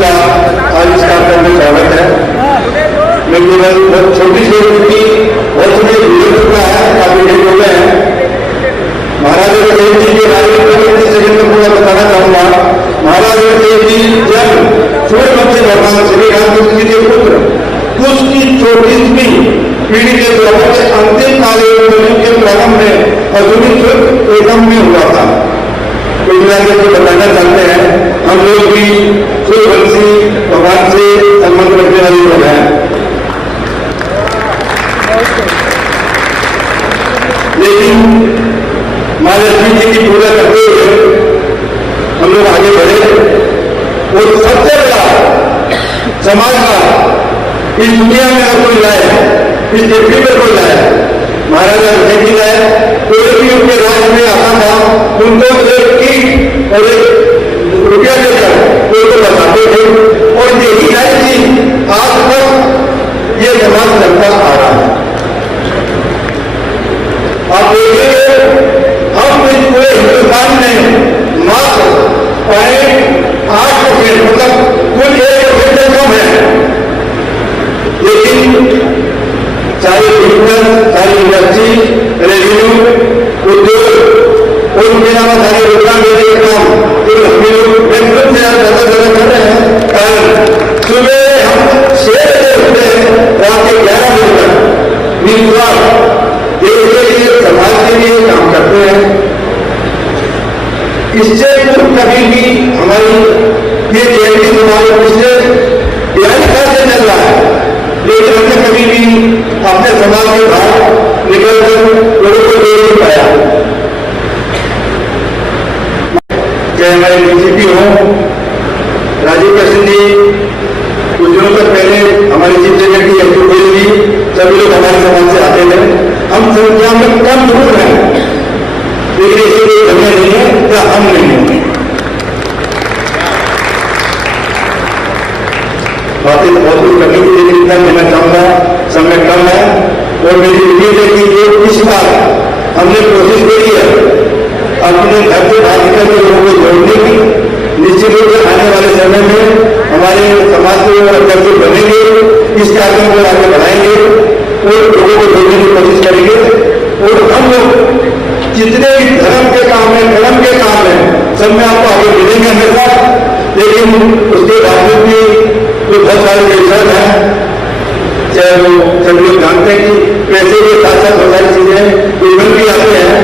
का आविष्कार करने स्वागत है। मैं केवल बहुत छोटी सी उनकी बहुत समय गुजर चुका है, काफी लेट हो गए हैं। महाराज देव जी के बारे में 30 सेकंड में पूरा बताना चाहूंगा। महाराज देव जी जब सूर्यवंशी भगवान श्री रामचंद्र जी के पुत्र कुश की 34वीं पीढ़ी के द्वारा के अंतिम काल के प्रारंभ में आधुनिक युग एकम में हुआ था। तो बताना चाहते हैं, हम लोग भी सूर्यवंशी भगवान से संबंध रखने वाले लोग हैं। लेकिन माँ लक्ष्मी जी की पूजा करते हुए हम लोग आगे बढ़े। वो सबसे बड़ा समाज का इस दुनिया में अगर कोई लाए, इस पृथ्वी पर कोई लाए, महाराजा जी लाए। कोई भी उनके राज्य में आता था, उनको एक ईंट और एक रुपया देकर उनको बताते थे। और यही लाइफ थी आज तक ये समाज चलता आ रहा है। आप देखिए, हम इस पूरे हिंदुस्तान में मात्र 0.8% मतलब कुल 1% से कम है। लेकिन सारे बिजनेस, सारी इंडस्ट्री, रेवेन्यू, उद्योग और उनके अलावा सारे रोजगार देने के काम जो लक्ष्मी लोग बेहतर से ज्यादा कर रहे हैं। कारण सुबह हम 6 बजे उठते हैं, रात के 11 बजे तक निस्वार्थ देश के लिए, समाज के लिए काम करते हैं। इससे कभी भी हमारी ये जयंती हमारे पिछले 42 साल से चल रहा है, लेकिन हमने कभी भी अपने समाज के बाहर निकलकर लोगों को दे नहीं पाया। चाहे हमारे डीसीपी हो राजीव कृष्ण जी, कुछ दिनों तक पहले हमारे चीफ सेक्रेटरी अब्दुल जी, सभी लोग हमारे समाज से आते हैं। हम संख्या में कम जरूर हैं, लेकिन इसे कोई कमी नहीं है या हम नहीं है। बातें तो बहुत कुछ करने के लिए इतना कहना चाहूंगा, समय कम है। और मेरी उम्मीद है कि जो इस बार हमने कोशिश करी है अपने घर से बाहर निकल के लोगों को जोड़ने की, निश्चित रूप से आने वाले समय में हमारे समाज के अध्यक्ष बनेंगे, इस कार्यक्रम को आगे बढ़ाएंगे और लोगों को जोड़ने की कोशिश करेंगे। और हम लोग जितने भी धर्म के काम है, कर्म के काम है, सब में आपको आगे मिलेंगे हमेशा। लेकिन उसके बावजूद भी तो बहुत सारे विषय हैं, चाहे वो सभी लोग जानते हैं कि पैसे के साथ साथ बहुत सारी चीजें विभिन्न भी आते हैं।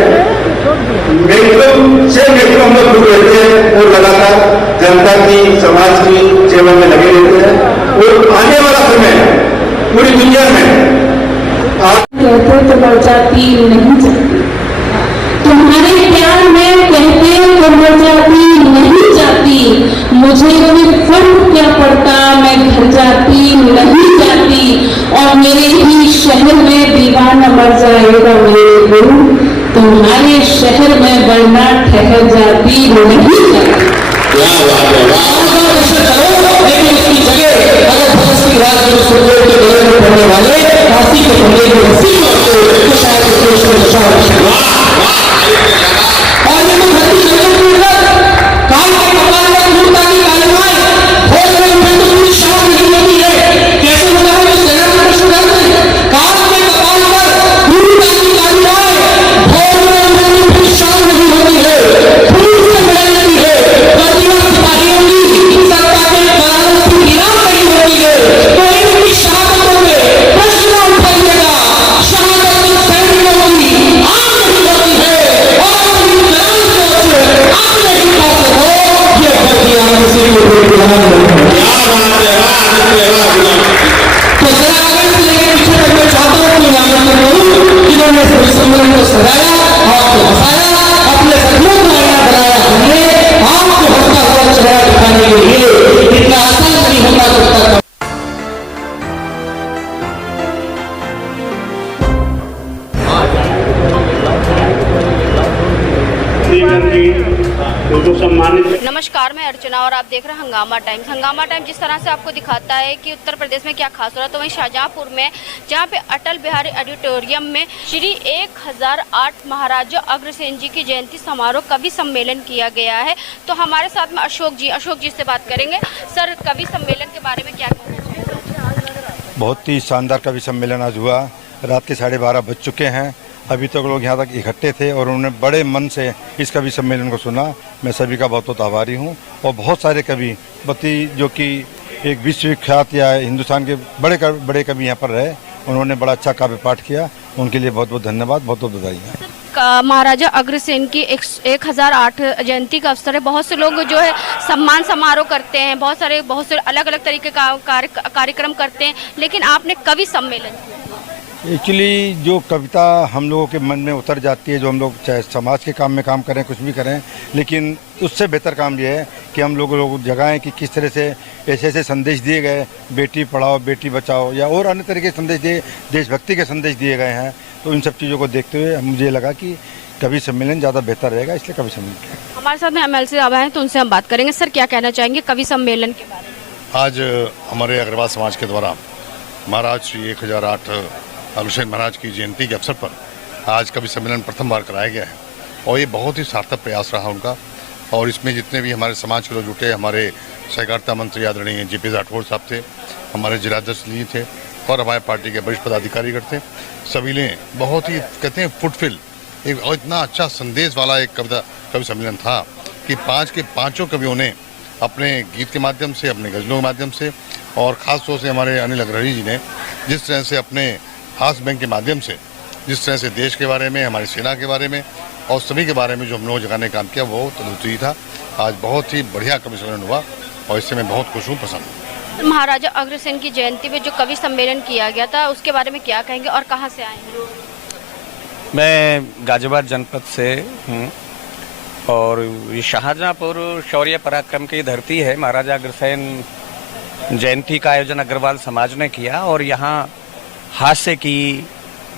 मैक्सिमम हम लोग खुद रहते हैं और लगातार जनता की, समाज की सेवा में लगे रहते हैं। और आने वाला समय पूरी दुनिया में आप कहते तो मर जाती नहीं जाती, तुम्हारे प्यार में कहते तो मर जाती नहीं जाती। मुझे कोई फर्क क्या पड़ता, मैं घर जाती नहीं जाती। और मेरे ही शहर में दीवाना मर जाएगा मेरे गुरु, तुम्हारे शहर में वरना ठहर जाती नहीं जाती। लेकिन इसकी जगह अगर फलस्तीन राज्य में सुरजों के गले में पड़ने वाले काशी के पंडे को नसीब होते तो शायद देश में निशान और ये तो धरती जगह की इज्जत काल के कपाल में मूर्ता की कालिमाएं भोज में उठे तो पूरी शाम नहीं होती है। कैसे होता है इस जगह में प्रश्न करते हैं। काल के कपाल पर मूर्ता की कालिमाएं भोज में उठे तो पूरी शाम नहीं होती है, खून से मिल जाती है। प्रतिमा सिपाहियों की सत्ता के बराबर की गिराव नहीं होती है। तो इनकी शहादतों में प्रश्न उठाइएगा, शहादत सैनिकों की आग नहीं होती है। और उनको सम्मानित। नमस्कार, मैं अर्चना और आप देख रहे हैं हंगामा टाइम्स। हंगामा टाइम्स जिस तरह से आपको दिखाता है कि उत्तर प्रदेश में क्या खास हो रहा है, तो वहीं शाहजहांपुर में जहां पे अटल बिहारी ऑडिटोरियम में श्री 1008 महाराजा अग्रसेन जी की जयंती समारोह कवि सम्मेलन किया गया है। तो हमारे साथ में अशोक जी से बात करेंगे। सर, कवि सम्मेलन के बारे में क्या कहना चाहिए? बहुत ही शानदार कवि सम्मेलन आज हुआ। रात के 12:30 बज चुके हैं। अभी तक लोग यहाँ तक इकट्ठे थे और उन्होंने बड़े मन से इस कवि सम्मेलन को सुना। मैं सभी का बहुत बहुत आभारी हूँ। और बहुत सारे कवि जो कि एक विश्वविख्यात या हिंदुस्तान के बड़े कवि यहाँ पर रहे, उन्होंने बड़ा अच्छा काव्य पाठ किया। उनके लिए बहुत बहुत धन्यवाद, बहुत बहुत बधाई। महाराजा अग्रसेन की 1008 जयंती का अवसर है। बहुत से लोग जो है सम्मान समारोह करते हैं, बहुत से अलग अलग तरीके का कार्यक्रम करते हैं, लेकिन आपने कवि सम्मेलन। एक्चुअली जो कविता हम लोगों के मन में उतर जाती है, जो हम लोग चाहे समाज के काम में काम करें, कुछ भी करें, लेकिन उससे बेहतर काम ये है कि हम लोग जगाएं कि किस तरह से ऐसे संदेश दिए गए, बेटी पढ़ाओ बेटी बचाओ या और अन्य तरह के संदेश दिए, देशभक्ति के संदेश दिए गए हैं। तो इन सब चीज़ों को देखते हुए मुझे लगा कि कवि सम्मेलन ज़्यादा बेहतर रहेगा, इसलिए कवि सम्मेलन। हमारे साथ में MLC साहब हैं, तो उनसे हम बात करेंगे। सर, क्या कहना चाहेंगे कवि सम्मेलन के बारे में? आज हमारे अग्रवाल समाज के द्वारा महाराज श्री 1008 अग्रसेन महाराज की जयंती के अवसर पर आज कवि सम्मेलन प्रथम बार कराया गया है और ये बहुत ही सार्थक प्रयास रहा उनका। और इसमें जितने भी हमारे समाज के लोग जुटे, हमारे सहकारिता मंत्री आदरणीय JP राठौड़ साहब थे, हमारे जिलाध्यक्ष जी थे और हमारे पार्टी के वरिष्ठ पदाधिकारीगण थे, सभी ने बहुत ही कहते हैं फुटफिल एक और इतना अच्छा संदेश वाला एक कवि सम्मेलन था कि 5 के 5 कवियों ने अपने गीत के माध्यम से, अपने गज़लों के माध्यम से और ख़ास तौर से हमारे अनिल अग्रहरी जी ने जिस तरह से अपने हास्य बैंक के माध्यम से जिस तरह से देश के बारे में, हमारी सेना के बारे में और सभी के बारे में जो हम लोग जगाने का काम किया, वो तदुतरी था। आज बहुत ही बढ़िया कवि सम्मेलन हुआ और इससे मैं बहुत खुश हूँ, पसंद हूँ। महाराजा अग्रसेन की जयंती में जो कवि सम्मेलन किया गया था, उसके बारे में क्या कहेंगे और कहाँ से आए हैं? मैं गाजियाबाद जनपद से हूँ और ये शाहजहांपुर शौर्य पराक्रम की धरती है। महाराजा अग्रसेन जयंती का आयोजन अग्रवाल समाज ने किया और यहाँ हास्य की,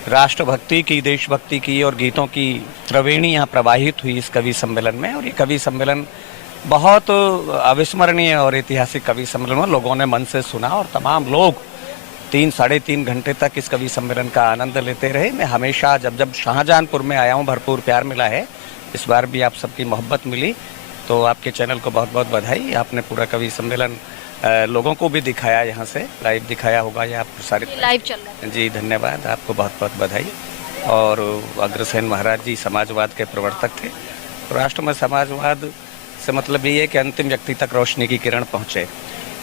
राष्ट्रभक्ति की, देशभक्ति की और गीतों की त्रिवेणी यहाँ प्रवाहित हुई इस कवि सम्मेलन में। और ये कवि सम्मेलन बहुत अविस्मरणीय और ऐतिहासिक कवि सम्मेलन में लोगों ने मन से सुना और तमाम लोग 3-3.5 घंटे तक इस कवि सम्मेलन का आनंद लेते रहे। मैं हमेशा जब शाहजहांपुर में आया हूँ, भरपूर प्यार मिला है। इस बार भी आप सबकी मोहब्बत मिली, तो आपके चैनल को बहुत बहुत बधाई। आपने पूरा कवि सम्मेलन लोगों को भी दिखाया, यहाँ से लाइव दिखाया होगा या आप प्रसारित लाइव चल रहा है। जी धन्यवाद, आपको बहुत बहुत बधाई। और अग्रसेन महाराज जी समाजवाद के प्रवर्तक थे। राष्ट्र में समाजवाद से मतलब ये है कि अंतिम व्यक्ति तक रोशनी की किरण पहुँचे।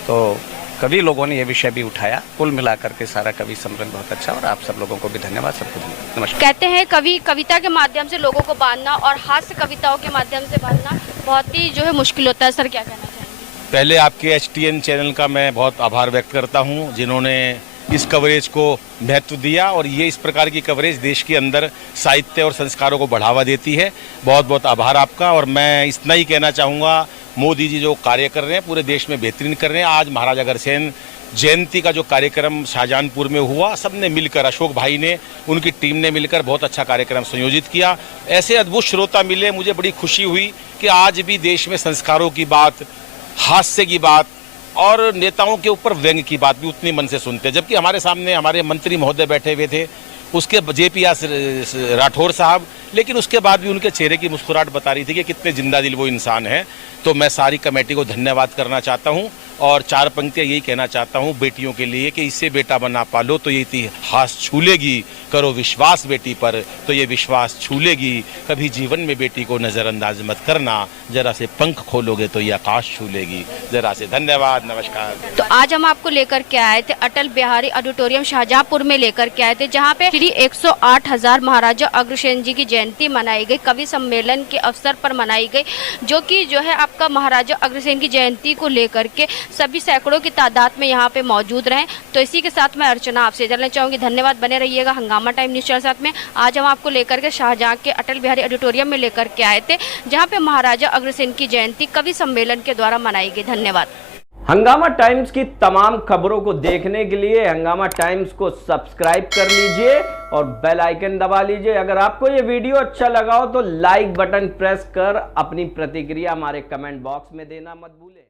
तो कवि लोगों ने ये विषय भी उठाया। कुल मिलाकर के सारा कवि सम्मेलन बहुत अच्छा, और आप सब लोगों को भी धन्यवाद, सबको धन्यवाद, नमस्कार। कहते हैं कवि कविता के माध्यम से लोगों को बांधना और हास्य कविताओं के माध्यम से बांधना बहुत ही जो है मुश्किल होता है। सर, क्या कहना चाहेंगे? पहले आपके HTN चैनल का मैं बहुत आभार व्यक्त करता हूं, जिन्होंने इस कवरेज को महत्व दिया और ये इस प्रकार की कवरेज देश के अंदर साहित्य और संस्कारों को बढ़ावा देती है। बहुत बहुत आभार आपका। और मैं इतना ही कहना चाहूँगा, मोदी जी जो कार्य कर रहे हैं पूरे देश में बेहतरीन कर रहे हैं। आज महाराजा अग्रसेन जयंती का जो कार्यक्रम शाहजहांपुर में हुआ, सबने मिलकर, अशोक भाई ने, उनकी टीम ने मिलकर बहुत अच्छा कार्यक्रम संयोजित किया। ऐसे अद्भुत श्रोता मिले, मुझे बड़ी खुशी हुई कि आज भी देश में संस्कारों की बात, हास्य की बात और नेताओं के ऊपर व्यंग की बात भी उतनी मन से सुनते हैं। जबकि हमारे सामने हमारे मंत्री महोदय बैठे हुए थे, उसके JP राठौड़ साहब, लेकिन उसके बाद भी उनके चेहरे की मुस्कुराहट बता रही थी कि कितने जिंदा दिल वो इंसान हैं। तो मैं सारी कमेटी को धन्यवाद करना चाहता हूं और 4 पंक्तियां यही कहना चाहता हूं बेटियों के लिए कि इससे बेटा बना पालो तो ये इतिहास छू लेगी, करो विश्वास बेटी पर तो ये विश्वास छू लेगी, कभी जीवन में बेटी को नज़रअंदाज मत करना, जरा से पंख खोलोगे तो ये आकाश छू लेगी। जरा से धन्यवाद, नमस्कार। तो आज हम आपको लेकर के आए थे अटल बिहारी ऑडिटोरियम शाहजहांपुर में लेकर के आए थे, जहाँ पे श्री 108,000 महाराजा अग्रसेन जी की जयंती मनाई गई, कवि सम्मेलन के अवसर पर मनाई गई, जो कि जो है आपका महाराजा अग्रसेन की जयंती को लेकर के सभी सैकड़ों की तादाद में यहाँ पे मौजूद रहे। तो इसी के साथ मैं अर्चना आपसे जानना चाहूँगी, धन्यवाद, बने रहिएगा हंगामा टाइम न्यूज़ चैनल साथ में। आज हम आपको लेकर के शाहजहां के अटल बिहारी ऑडिटोरियम में लेकर के आए थे, जहाँ पे महाराजा अग्रसेन की जयंती कवि सम्मेलन के द्वारा मनाई गई। धन्यवाद। हंगामा टाइम्स की तमाम खबरों को देखने के लिए हंगामा टाइम्स को सब्सक्राइब कर लीजिए और बेल आइकन दबा लीजिए। अगर आपको ये वीडियो अच्छा लगा हो तो लाइक बटन प्रेस कर अपनी प्रतिक्रिया हमारे कमेंट बॉक्स में देना मत भूलें।